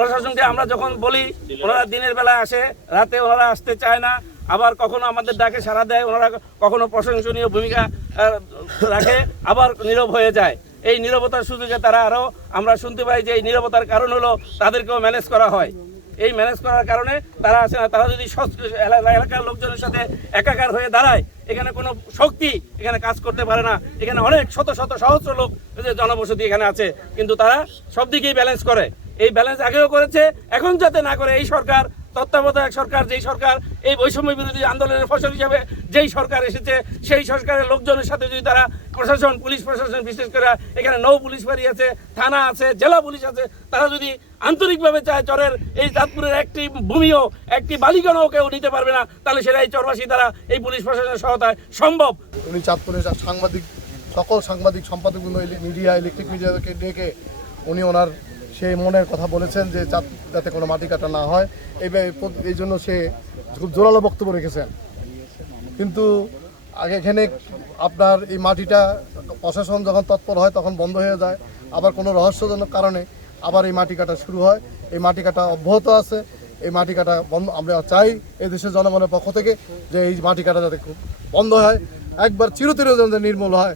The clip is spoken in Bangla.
প্রশাসনকে আমরা যখন বলি, ওনারা দিনের বেলা আসে, রাতে ওনারা আসতে চায় না, আবার কখনো আমাদের ডাকে সাড়া দেয়, ওনারা কখনো প্রশংসনীয় ভূমিকা রাখে, আবার নীরব হয়ে যায়। এই নীরবতার সুযোগে তারা আরও, আমরা শুনতে পাই যে এই নীরবতার কারণ হলো তাদেরকেও ম্যানেজ করা হয়। এই ম্যানেজ করার কারণে তারা আসে না, তারা যদি এলা- এলাকার লোকজনের সাথে একাকার হয়ে দাঁড়ায়, এখানে কোনো শক্তি এখানে কাজ করতে পারে না। এখানে অনেক শত শত সহস্র লোক জনবসতি এখানে আছে, কিন্তু তারা সব দিকেই ব্যালেন্স করে। এই ব্যালেন্স আগেও করেছে, এখন যাতে না করে এই সরকার, তত্ত্বাবধায়ক সরকার, যেই সরকার, এই বৈষম্য বিরোধী আন্দোলনের ফসল হিসাবে যেই সরকার এসেছে, সেই সরকারের লোকজনের সাথে যদি তারা প্রশাসন, পুলিশ প্রশাসন বিশেষ করে, এখানে নৌ পুলিশ বাড়ি আছে, থানা আছে, জেলা পুলিশ আছে, তারা যদি আন্তরিকভাবে চায় চরের এই চাঁদপুরের একটি ভূমিও, একটি বালিগণও কেউ নিতে পারবে না, তাহলে সেটা এই চরবাসী দ্বারা এই পুলিশ প্রশাসনের সহায়তায় সম্ভব। উনি চাঁদপুরের সাংবাদিক, সকল সাংবাদিক সম্পাদকবৃন্দ ইলে- মিডিয়া, ইলেকট্রিক মিডিয়াকে ডেকে উনি ওনার সেই মনের কথা বলেছেন যে যাতে কোনো মাটি কাটা না হয়। এই এই জন্য সে খুব জোরালো বক্তব্য রেখেছেন। কিন্তু আগে এখানে আপনার এই মাটিটা প্রশাসন যখন তৎপর হয় তখন বন্ধ হয়ে যায়। আবার কোনো রহস্যজনক কারণে আবার এই মাটি কাটা শুরু হয়। এই মাটি কাটা অব্যাহত আছে। এই মাটি কাটা বন্ধ আমরা চাই এই দেশের জনগণের পক্ষ থেকে যে এই মাটি কাটা যাতে খুব বন্ধ হয়। একবার চিরতরে যেন নির্মূল হয়।